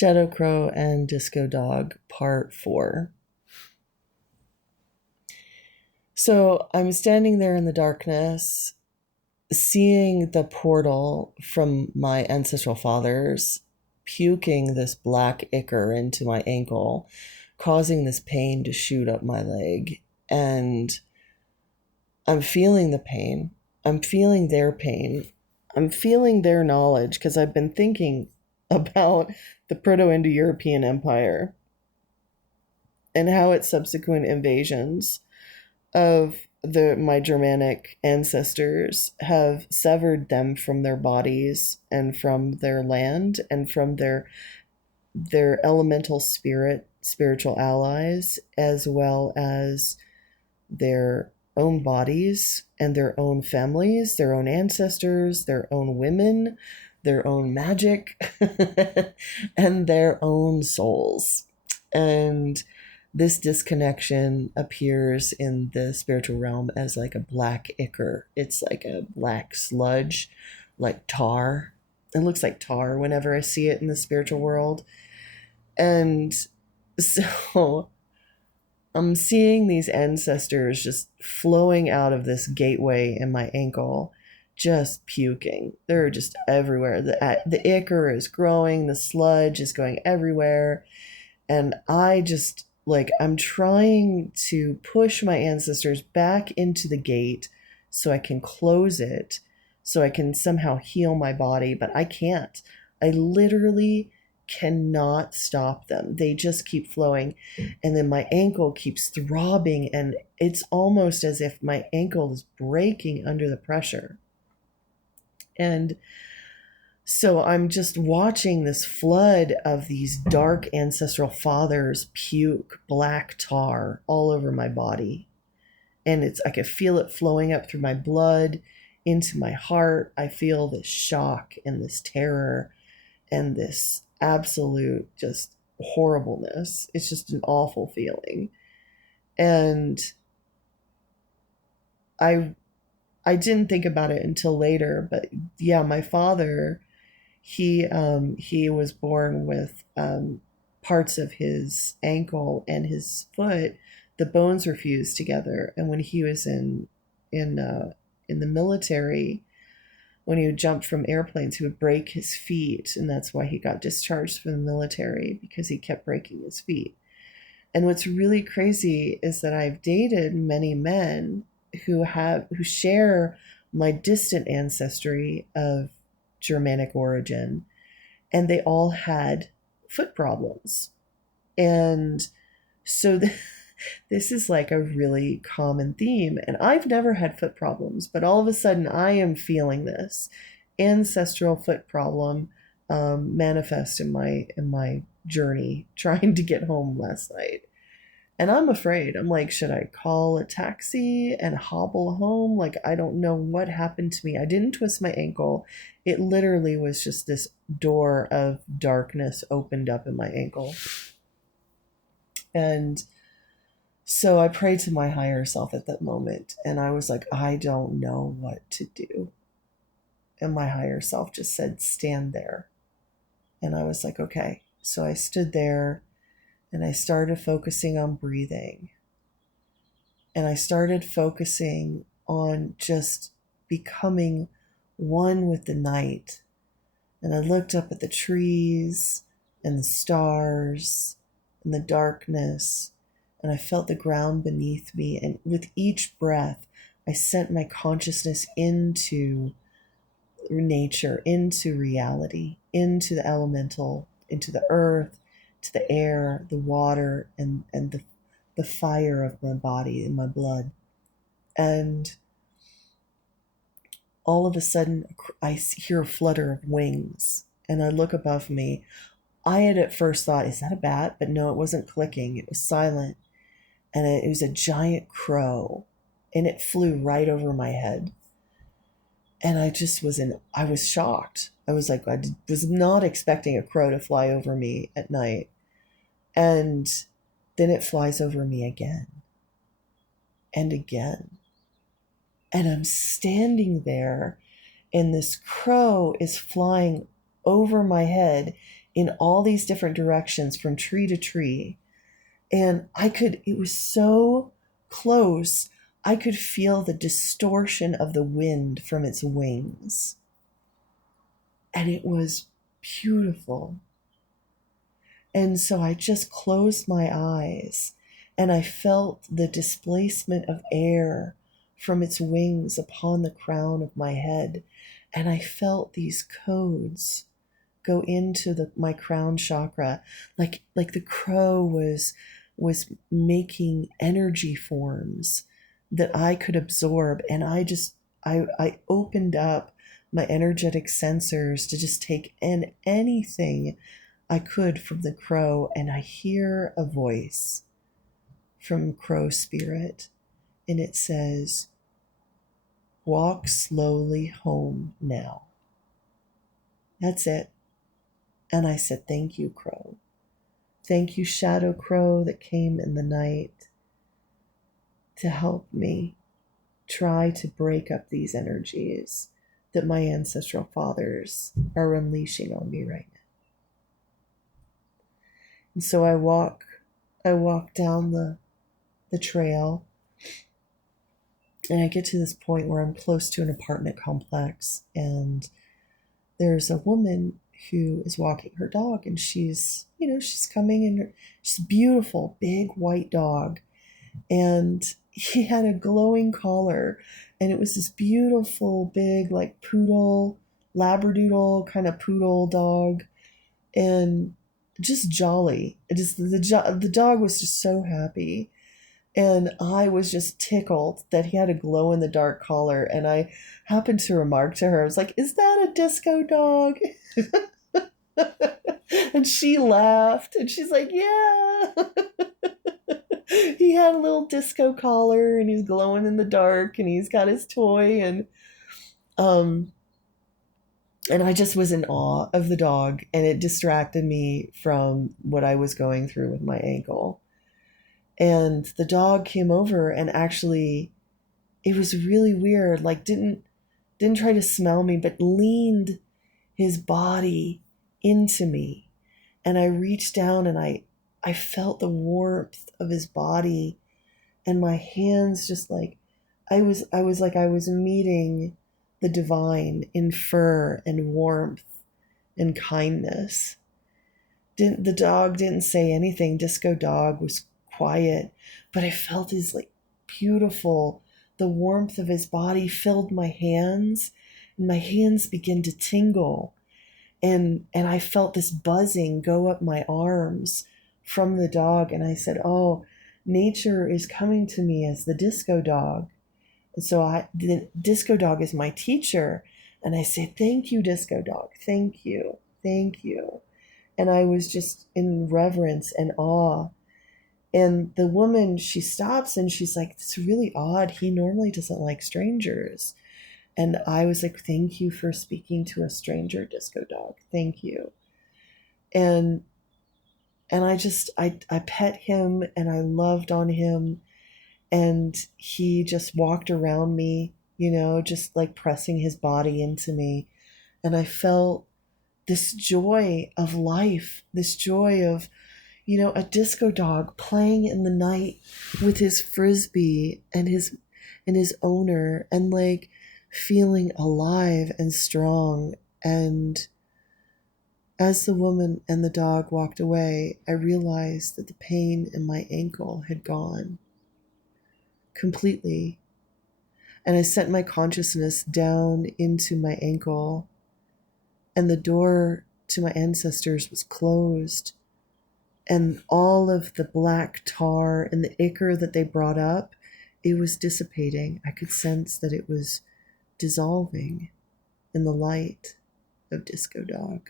Shadow Crow and Disco Dog, Part 4. So I'm standing there in the darkness, seeing the portal from my ancestral fathers puking this black ichor into my ankle, causing this pain to shoot up my leg. And I'm feeling the pain. I'm feeling their pain. I'm feeling their knowledge because I've been thinking about the Proto-Indo-European Empire and how its subsequent invasions of my Germanic ancestors have severed them from their bodies and from their land and from their elemental spiritual allies, as well as their own bodies and their own families, their own ancestors, their own women, their own magic, and their own souls. And this disconnection appears in the spiritual realm as like a black ichor. It's like a black sludge, like tar. It looks like tar whenever I see it in the spiritual world. And so I'm seeing these ancestors just flowing out of this gateway in my ankle, just puking. They're just everywhere. The ichor is growing, the sludge is going everywhere. And I just, I'm trying to push my ancestors back into the gate so I can close it, so I can somehow heal my body, but I can't. I literally cannot stop them. They just keep flowing. And then my ankle keeps throbbing, and it's almost as if my ankle is breaking under the pressure. And so I'm just watching this flood of these dark ancestral fathers puke black tar all over my body. And I can feel it flowing up through my blood into my heart. I feel this shock and this terror and this absolute just horribleness. It's just an awful feeling. And I didn't think about it until later, but yeah, my father, he was born with parts of his ankle and his foot, the bones were fused together. And when he was in the military, when he would jump from airplanes, he would break his feet, and that's why he got discharged from the military, because he kept breaking his feet. And what's really crazy is that I've dated many men who share my distant ancestry of Germanic origin, and they all had foot problems. And so this is like a really common theme. And I've never had foot problems, but all of a sudden I am feeling this ancestral foot problem manifest in my journey trying to get home last night. And I'm afraid. I'm like, should I call a taxi and hobble home? Like, I don't know what happened to me. I didn't twist my ankle. It literally was just this door of darkness opened up in my ankle. And so I prayed to my higher self at that moment. And I was like, I don't know what to do. And my higher self just said, stand there. And I was like, okay. So I stood there. And I started focusing on breathing. And I started focusing on just becoming one with the night. And I looked up at the trees and the stars and the darkness. And I felt the ground beneath me. And with each breath, I sent my consciousness into nature, into reality, into the elemental, into the earth, to the air, the water, and the fire of my body and my blood. And all of a sudden, I hear a flutter of wings, and I look above me. I had at first thought, is that a bat? But no, it wasn't clicking. It was silent. And it was a giant crow, and it flew right over my head. And I was shocked. I was like, I was not expecting a crow to fly over me at night. And then it flies over me again and again. And I'm standing there, and this crow is flying over my head, in all these different directions from tree to tree. And it was so close, I could feel the distortion of the wind from its wings. And it was beautiful. And so I just closed my eyes and I felt the displacement of air from its wings upon the crown of my head. And I felt these codes go into my crown chakra, like the crow was making energy forms that I could absorb. And I opened up my energetic sensors to just take in anything I could from the crow. And I hear a voice from crow spirit, and it says, "Walk slowly home now." That's it. And I said, "Thank you, crow. Thank you, shadow crow that came in the night to help me try to break up these energies that my ancestral fathers are unleashing on me right now." And so I walk down the trail, and I get to this point where I'm close to an apartment complex, and there's a woman who is walking her dog, and she's coming in. She's a beautiful, big white dog, and he had a glowing collar, and it was this beautiful, big, like poodle, labradoodle kind of poodle dog, and just jolly. The dog was just so happy. And I was just tickled that he had a glow in the dark collar. And I happened to remark to her, I was like, "Is that a disco dog?" And she laughed and she's like, "Yeah." He had a little disco collar and he's glowing in the dark and he's got his toy, um and I just was in awe of the dog, and it distracted me from what I was going through with my ankle. And the dog came over and actually, it was really weird, like didn't try to smell me, but leaned his body into me. And I reached down and I felt the warmth of his body, and my hands just like I was meeting the divine in fur and warmth and kindness. The dog didn't say anything. Disco dog was quiet, but I felt his like beautiful, the warmth of his body filled my hands, and my hands began to tingle. And I felt this buzzing go up my arms from the dog. And I said, "Oh, nature is coming to me as the disco dog." And so the disco dog is my teacher. And I say, "Thank you, disco dog. Thank you. Thank you." And I was just in reverence and awe. And the woman, she stops and she's like, "It's really odd. He normally doesn't like strangers." And I was like, "Thank you for speaking to a stranger, disco dog. Thank you." And I pet him and I loved on him, and he just walked around me, just like pressing his body into me. And I felt this joy of life, this joy of, a disco dog playing in the night with his frisbee and his owner, and like feeling alive and strong. And as the woman and the dog walked away, I realized that the pain in my ankle had gone completely. And I sent my consciousness down into my ankle, and the door to my ancestors was closed. And all of the black tar and the ichor that they brought up, it was dissipating. I could sense that it was dissolving in the light of Disco Dog.